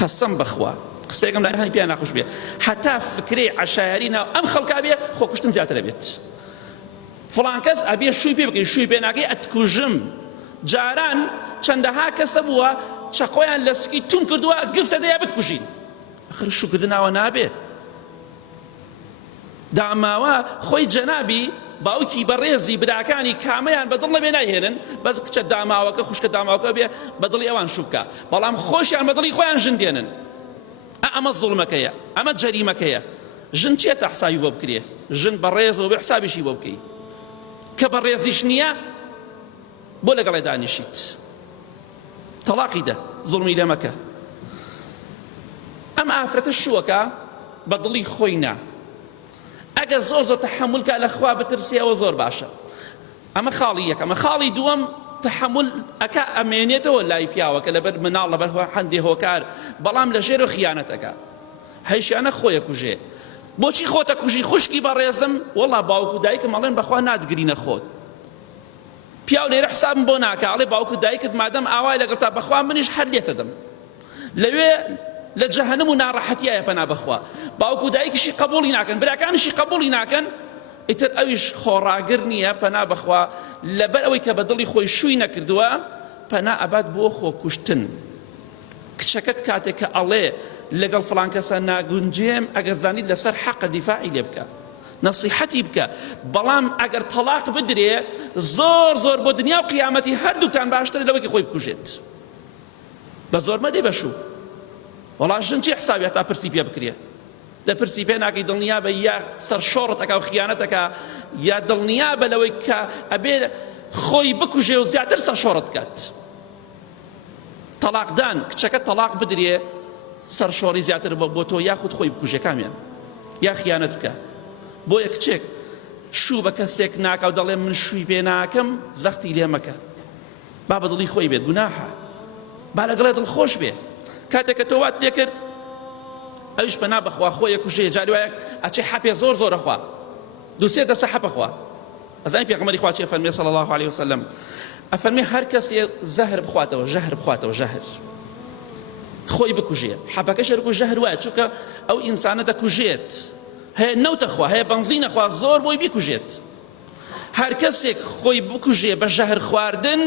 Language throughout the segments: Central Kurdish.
قەسەم بەخوا قسەیەکم لە هەنی پێیان ناخۆش بێ هەتا فکرەی عەشایەری ناو ئەم خەڵکا بێ خۆ کوشتن زیاتر دەبێت فڵان کەس ئەبێ شووی پێ بکەی شووی پێ ناکەی ئەتکوژم جاران چەندەها کەسە بووە چەقۆیان لە سکی تون کردووە گفتە دەیا بتکوژین ئەخر شوکردناوە نابێ داماوە خۆی جەنابی باوکی بەڕێزی براکانی کامەیان بەدڵ نەبێ نایهێنن بەس کچە داماوەکە خوشکە داماوەکە بێ بەدڵی ئەوان شوکە بەڵام خۆشیان بەدڵی خۆیان ژن دێنن ئەمە زوڵمەکەیە ئەمە جەریمەکەیە ژن چێتە حسابی بۆ بکرێ ژن بەڕێزەوە بێ حسابیشی بۆ بکەی کە بەڕێزیش نییە بۆ لەگەڵێ دانیشیت تەلاقی دە زوڵمی لێ مەکە ئەم ئافرەتە شووەکە بەدڵی خۆی نا ئەگەر زۆر تەحەموول کە لە خوا بترسی ئەوە زۆر باشە ئەمە خاڵی یەکەم ئەمە خاڵی دووەم تەحەموول ئەکا ئەمێنێتەوە لای پیاوە کە لەبەر مناڵ لەبەر هەندێ هۆکار بەڵام لە ژێر و خیانەتەکە هەیشیانە خۆیە کوژێ بۆچی خۆتە کوژی خوشکی بەڕێزم وەڵا باوکو دایکم ئەڵێن بەخوا ناتگرینە خۆت پیاو لێرە حسابم بۆ ناکە ئەڵێ باوکو دایکت مادەم ئاوای لەگەڵ تا بەخوا منیش هەر لێتە دەم لەوێ لە جەهەنەم و ناڕەحەتیایە پەنا بەخوا باوکو دایکیشی قبوڵی ناکەن براکانیشی قبوڵی ناکەن ئیتر ئەویش خۆڕاگر نییە پەنا بەخوا لەبەر ئەوەی کە بەدڵی خۆی شووی نەکردووە پەنا ئەبات بۆ خۆ کوشتن کچەکەت کاتێک کە ئەڵێ لەگەڵ فڵان کەسە ناگونجێم ئەگەر زانیت لەسەر حەقە دیفاعی لێ بکە نەسیحەتی بکە بەڵام ئەگەر تەلاق بدرێ زۆر بۆ دنیا و قیامەتی هەردووتان باشترە لەوەی کە خۆی بکوژێت بە زۆر مەدەی بەشوو وەڵا ژن چی حسابی هەتا پرسی پێ بکرێ دەپرسی پێ ناکەی دڵنیا بە یا سەرشۆڕت ئەکا و خیانەتەکە یا دڵنیا بە لەوەی کە ئەبێ خۆی بکوژێ و زیاتر سەرشۆڕت کات تەلاقدان کچەکە تەلاق بدرێ سەرشۆڕی زیاتر بۆ تۆ یاخود خۆی بکوژێ کامیان یا خیانەت بکە بۆیە کچێک شوو بە کەسێک ناکە و دەڵێ من شووی پێ ناکەم زەختی لێ مەکە با بەدڵی خۆی بێت گوناحە با لەگەڵێ دڵخۆش بێ کاتێک کە تۆ وات لێ کرد ئەویش پەنا بەخوا خۆیە کوژێ جاری وایە ئەچێ حەپێ زۆر ئەخوا دووسێ دەسە حەپەخوا ئەزانی پێغەمبەری خوا چێ فەرمێ صلی الله عليه وسلم ئەفەرمێ هەر کەسێ زەهر بخواتەوە ژەهر بخواتەوە ژەهر خۆی بکوژێ حەپەکەش هەرکو ژەهر وایە چونکە ئەو ئینسانە دەکوژێت هەیە نەوتەخوا هەیە بەنزینەخوا زۆر بۆی بیکوژێت هەر کەسێک خۆی بکوژێ بە ژەهر خواردن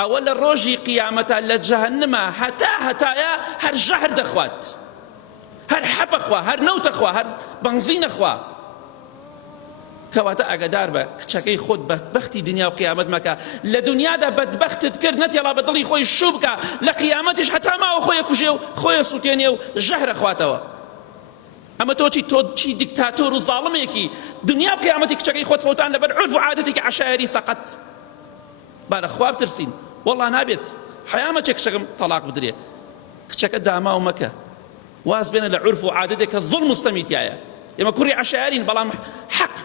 ئەوە لە ڕۆژی قیامەتە لە جەهەنەمە هەتایە هەر ژەهر دەخوات هەر حەپەخوا هەر نەوتەخوا هەر بەنزینەخوا کەواتە ئەگەدار بە کچەکەی خۆت بەدبەختی دنیا و قیامەت مەکە لە دنیادا بەدبەختت کرد نەتێڵا بە دڵی خۆی شوو بکە لە قیامەتیش هەتا ماوە خۆیە کوژێ و خۆیە سووتێنێ و ژەهرە خواتەوە ئەمە تۆ چی دیکتاتۆر و زاڵمێکی دنیا و قیامەتی کچەکەی خۆت فەوتان لەبەر عورف و عادەتێکی عەشایەری سەقەت با لە خوا بترسین وەڵا نابێت حەیامە چێ کچەکەم تەلاق بدرێ کچەکە داماو مەکە واز بێنە لە عورف و عادەتێک کە زوڵم مستەمیتایە ئێمە کوڕی عەشایەرین بەڵام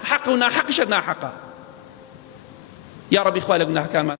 حەق و ناحەقیشە ناحەقە یا ڕەبی خوا لە گوناحەکانمان